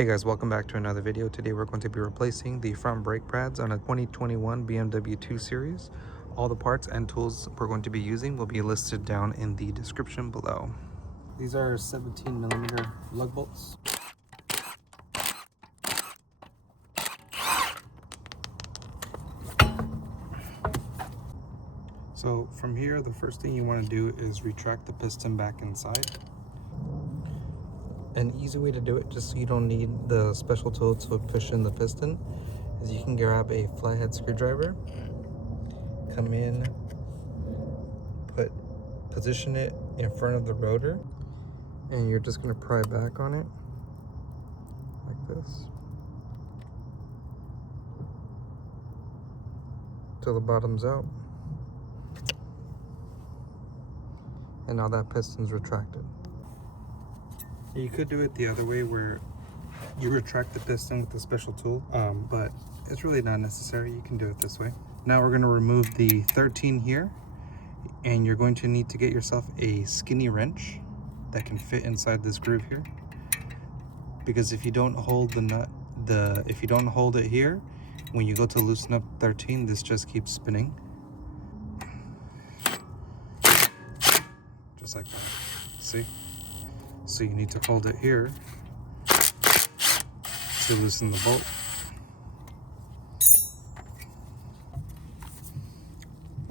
Hey guys, welcome back to another video. Today we're going to be replacing the front brake pads on a 2021 BMW 2 Series. All the parts and tools we're going to be using will be listed down in the description below. These are 17mm lug bolts. So from here, the first thing you want to do is retract the piston back inside. An easy way to do it, just so you don't need the special tool to push in the piston, is you can grab a flathead screwdriver, come in, position it in front of the rotor, and you're just going to pry back on it like this till the bottom's out, and now that piston's retracted. You could do it the other way where you retract the piston with a special tool, but it's really not necessary. You can do it this way. Now we're going to remove the 13 here, and you're going to need to get yourself a skinny wrench that can fit inside this groove here, because if you don't hold the nut, if you don't hold it here, when you go to loosen up 13, this just keeps spinning, just like that. See? So you need to hold it here to loosen the bolt.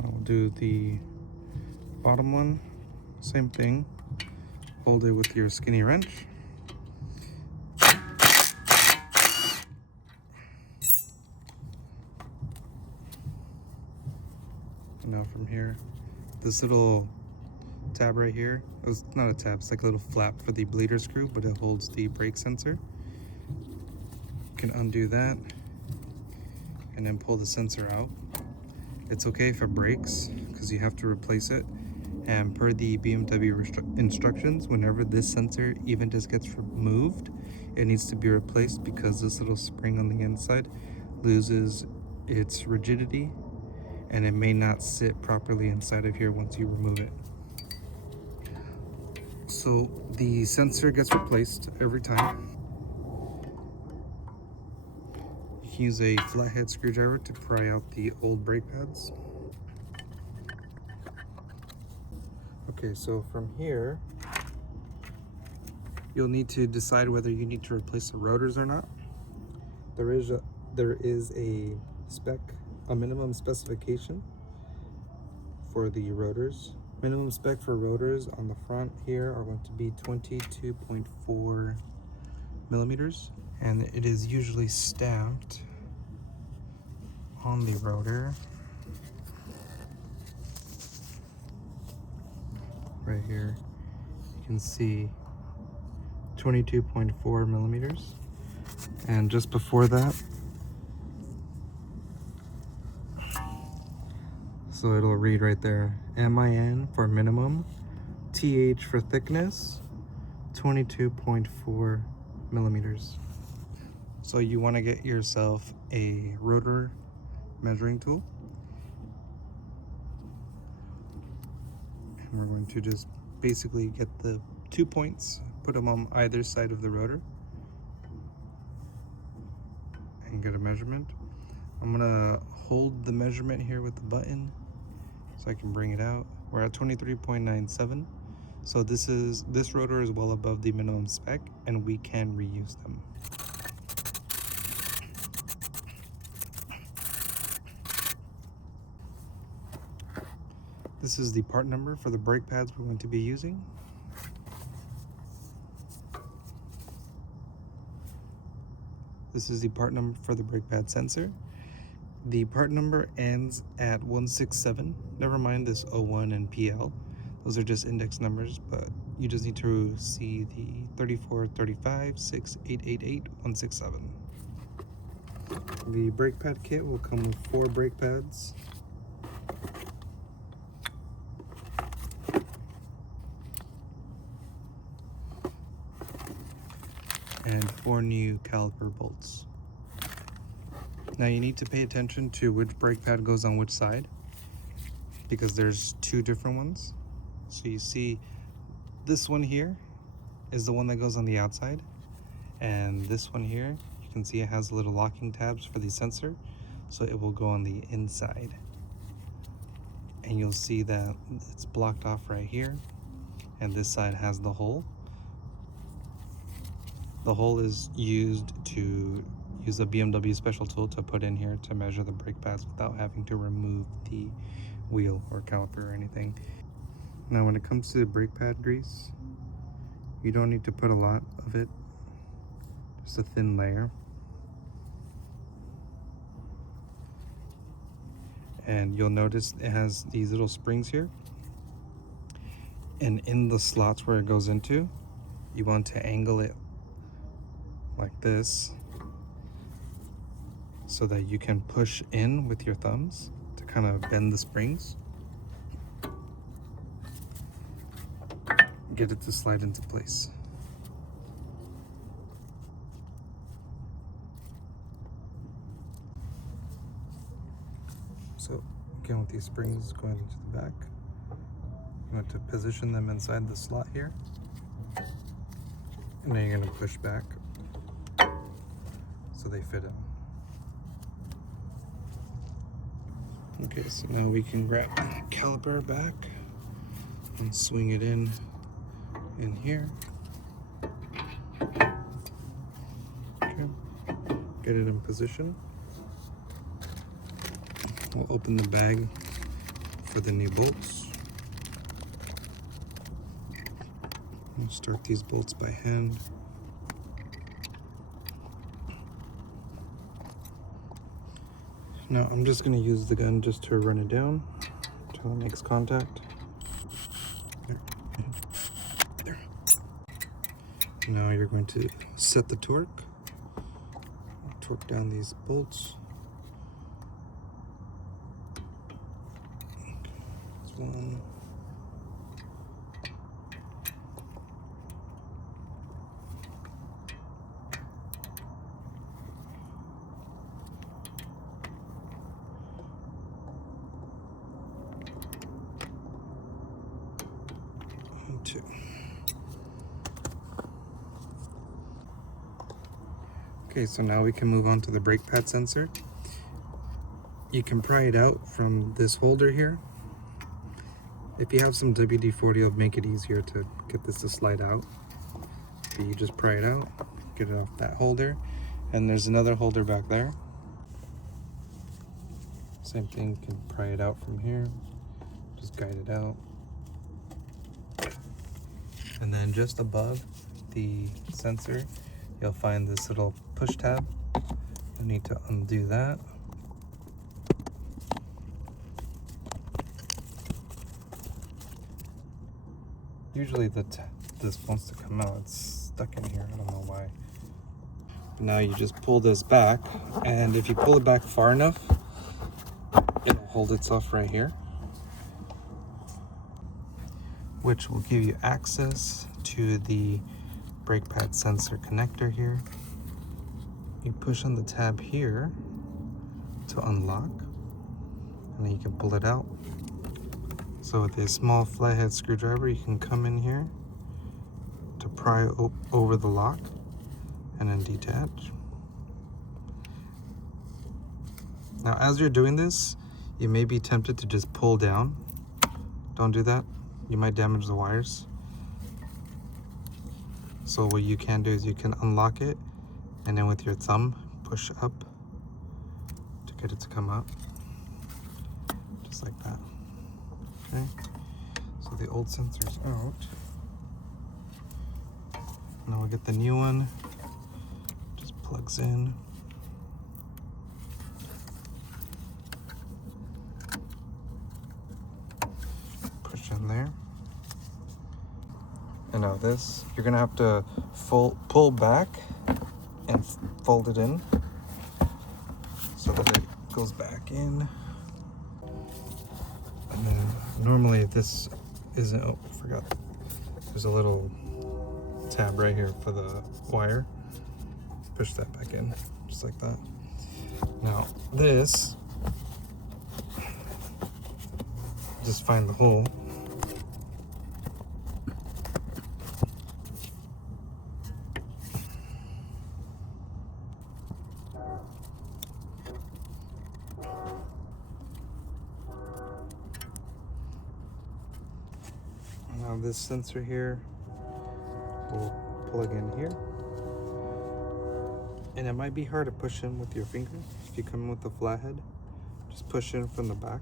I'll do the bottom one, same thing. Hold it with your skinny wrench. And now from here, this little tab right here, it's not a tab, it's like a little flap for the bleeder screw, but it holds the brake sensor. You can undo that and then pull the sensor out. It's okay if it breaks because you have to replace it, and per the BMW instructions, whenever this sensor even just gets removed, it needs to be replaced because this little spring on the inside loses its rigidity and it may not sit properly inside of here once you remove it. So the sensor gets replaced every time. You can use a flathead screwdriver to pry out the old brake pads. Okay, so from here, you'll need to decide whether you need to replace the rotors or not. There is a minimum specification for the rotors. Minimum spec for rotors on the front here are going to be 22.4 millimeters, and it is usually stamped on the rotor right here. You can see 22.4 millimeters, and just before that, so it'll read right there, MIN for minimum, TH for thickness, 22.4 millimeters. So you want to get yourself a rotor measuring tool, and we're going to just basically get the 2 points, put them on either side of the rotor, and get a measurement. I'm gonna hold the measurement here with the button so I can bring it out. We're at 23.97. So this rotor is well above the minimum spec, and we can reuse them. This is the part number for the brake pads we're going to be using. This is the part number for the brake pad sensor. The part number ends at 167. Never mind this 01 and PL. Those are just index numbers, but you just need to see the 34, 35, 6, 8, 8, 8, 167. The brake pad kit will come with 4 brake pads, and 4 new caliper bolts. Now you need to pay attention to which brake pad goes on which side, because there's 2 different ones. So you see this one here is the one that goes on the outside, And this one here, you can see it has little locking tabs for the sensor, so it will go on the inside. And you'll see that it's blocked off right here, and this side has the hole. The hole is used to use a BMW special tool to put in here to measure the brake pads without having to remove the wheel or caliper or anything. Now when it comes to the brake pad grease, you don't need to put a lot of it, just a thin layer. And you'll notice it has these little springs here, and in the slots where it goes into, you want to angle it like this so that you can push in with your thumbs to kind of bend the springs, get it to slide into place. So again, with these springs going into the back, you want to position them inside the slot here, and then you're going to push back so they fit in. Okay, so now we can grab the caliper back and swing it in here. Okay, get it in position. We'll open the bag for the new bolts. We'll start these bolts by hand. Now I'm just going to use the gun just to run it down until it makes contact. There. Now you're going to set the torque. Torque down these bolts. That's one. Two. Okay, so now we can move on to the brake pad sensor. You can pry it out from this holder here. If you have some WD-40, it'll make it easier to get this to slide out. But you just pry it out, get it off that holder, and there's another holder back there. Same thing, you can pry it out from here, just guide it out. And then just above the sensor, you'll find this little push tab. You need to undo that. Usually this wants to come out, it's stuck in here, I don't know why. But now you just pull this back, and if you pull it back far enough, it'll hold itself right here, which will give you access to the brake pad sensor connector here. You push on the tab here to unlock, and then you can pull it out. So with a small flathead screwdriver, you can come in here to pry over the lock and then detach. Now as you're doing this, you may be tempted to just pull down. Don't do that. You might damage the wires. So what you can do is you can unlock it, and then with your thumb push up to get it to come out, just like that. Okay, so the old sensor's out. Now we'll get the new one. Just plugs in. Push in there. And now this, you're gonna have to pull back and fold it in so that it goes back in. And then normally this isn't, oh, I forgot. There's a little tab right here for the wire. Push that back in, just like that. Now this, just find the hole. this sensor here will plug in here. And it might be hard to push in with your finger. If you come in with the flathead, just push in from the back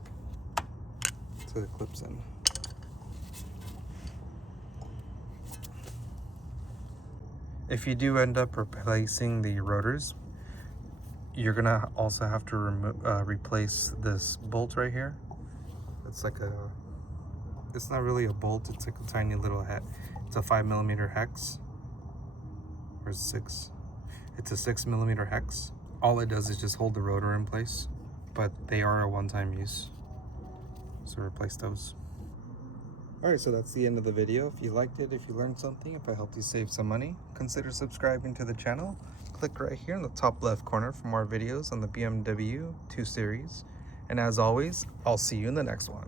so it clips in. If you do end up replacing the rotors, you're gonna also have to replace this bolt right here. It's like it's not really a bolt, it's like a tiny little head. It's a 5mm hex, or 6. It's a 6mm hex. All it does is just hold the rotor in place, but they are a one-time use. So replace those. Alright, so that's the end of the video. If you liked it, if you learned something, if I helped you save some money, consider subscribing to the channel. Click right here in the top left corner for more videos on the BMW 2 Series. And as always, I'll see you in the next one.